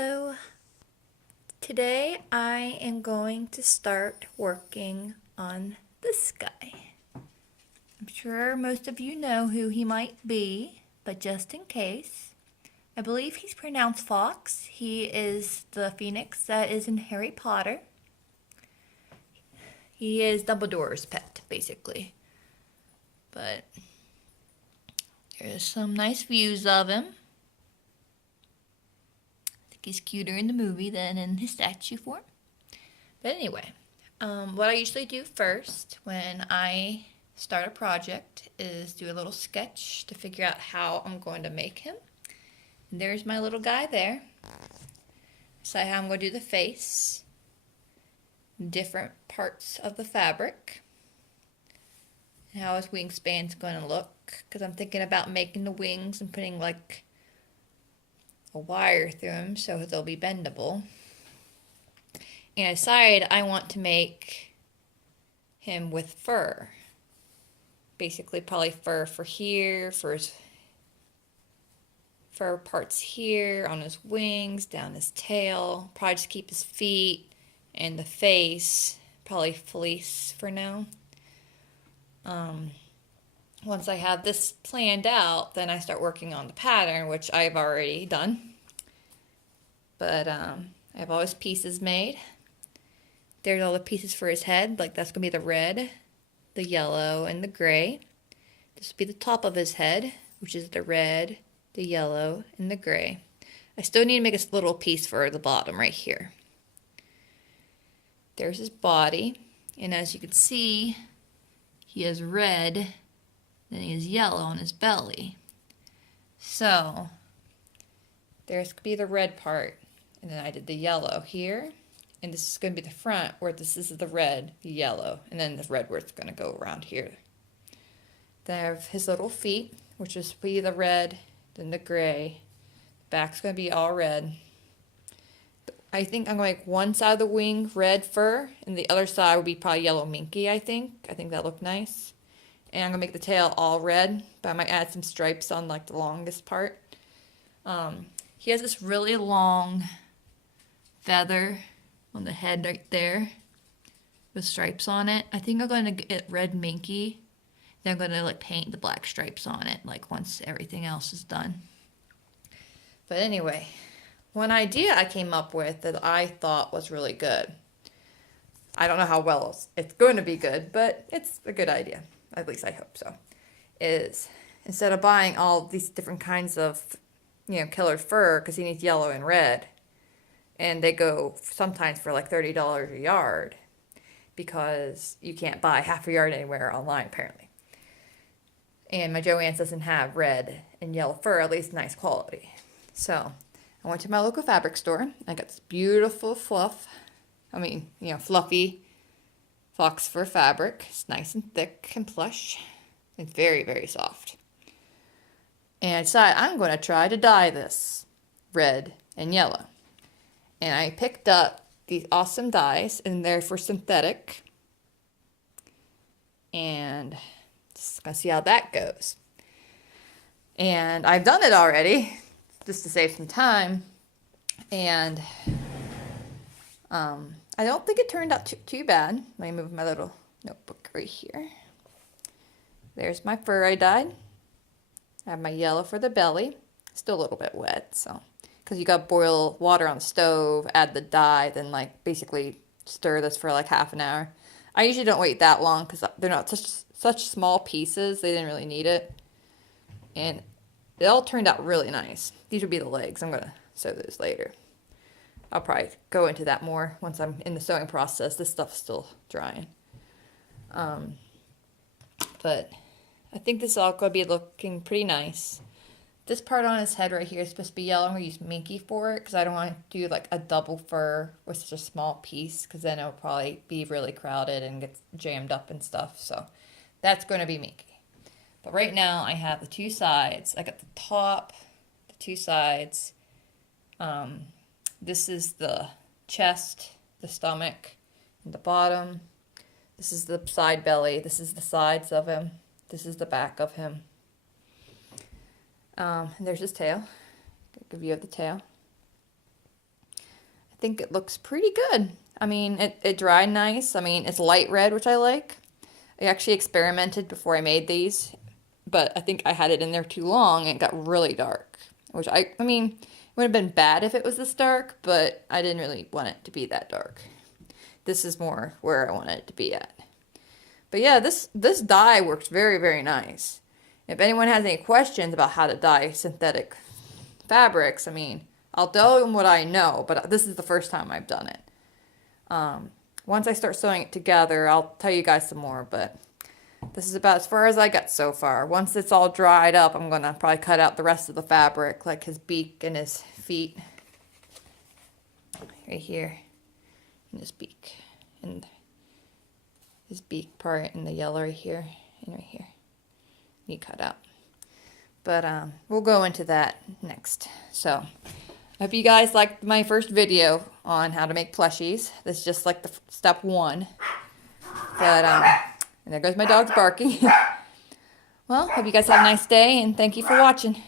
Hello. Today I am going to start working on this guy. I'm sure most of you know who he might be, but just in case, I believe he's pronounced Fox. He is the phoenix that is in Harry Potter. He is Dumbledore's pet, basically. But there's some nice views of him. He's cuter in the movie than in his statue form. But anyway, what I usually do first when I start a project is do a little sketch to figure out how I'm going to make him. And there's my little guy there. Decide how I'm going to do the face, different parts of the fabric, and how his wingspan's going to look. Because I'm thinking about making the wings and putting like a wire through them so they'll be bendable. And I decided I want to make him with fur. Basically probably fur for here, for his fur parts here, on his wings, down his tail. Probably just keep his feet and the face. Probably fleece for now. Once I have this planned out, then I start working on the pattern, which I've already done. But I have all his pieces made. There's all the pieces for his head. Like that's going to be the red, the yellow, and the gray. This will be the top of his head, which is the red, the yellow, and the gray. I still need to make a little piece for the bottom right here. There's his body. And as you can see, he has red, then he has yellow on his belly. So there's going to be the red part. And then I did the yellow here. And this is going to be the front where this is the red, the yellow. And then the red where it's going to go around here. Then I have his little feet, which is be the red, then the gray. Back's going to be all red. I think I'm going to make one side of the wing red fur. And the other side will be probably yellow minky, I think. I think that'll look nice. And I'm going to make the tail all red. But I might add some stripes on like the longest part. He has this really long feather on the head right there with stripes on it. I think I'm going to get red minky. Then I'm going to like paint the black stripes on it like once everything else is done. But anyway, one idea I came up with that I thought was really good. I don't know how well it's going to be good, but it's a good idea. At least I hope so. Is instead of buying all these different kinds of colored fur, because he needs yellow and red, and they go sometimes for like $30 a yard because you can't buy half a yard anywhere online apparently. And my Joann's doesn't have red and yellow fur, at least nice quality. So I went to my local fabric store. I got this beautiful fluffy fox fur fabric. It's nice and thick and plush. It's very, very soft. And I decided I'm going to try to dye this red and yellow. And I picked up these awesome dyes, and they're for synthetic. And just going to see how that goes. And I've done it already, just to save some time. And I don't think it turned out too bad. Let me move my little notebook right here. There's my fur I dyed. I have my yellow for the belly. Still a little bit wet, so because you got to boil water on the stove, add the dye, then like basically stir this for like half an hour. I usually don't wait that long because they're not such small pieces. They didn't really need it, and it all turned out really nice. These would be the legs. I'm gonna sew those later. I'll probably go into that more once I'm in the sewing process. This stuff's still drying, but I think this is all going to be looking pretty nice. This part on his head right here is supposed to be yellow. I'm going to use minky for it because I don't want to do like a double fur with such a small piece because then it'll probably be really crowded and get jammed up and stuff. So that's going to be minky. But right now I have the two sides. I got the top, the two sides. This is the chest, the stomach, and the bottom. This is the side belly. This is the sides of him. This is the back of him. And there's his tail. Give you the tail. think it looks pretty good. I mean, it dried nice. I mean, it's light red, which I like. I actually experimented before I made these, but I think I had it in there too long and it got really dark, which I mean, it would have been bad if it was this dark, but I didn't really want it to be that dark. This is more where I wanted it to be at. But yeah, this dye works very, very nice. If anyone has any questions about how to dye synthetic fabrics, I mean, I'll tell them what I know, but this is the first time I've done it. Once I start sewing it together, I'll tell you guys some more, but this is about as far as I got so far. Once it's all dried up, I'm going to probably cut out the rest of the fabric, like his beak and his feet. Right here. And his beak. And his beak part and the yellow right here and right here. Need cut out. But we'll go into that next. So I hope you guys liked my first video on how to make plushies. This is just like the step one. But and there goes my dog's barking. Well, hope you guys have a nice day and thank you for watching.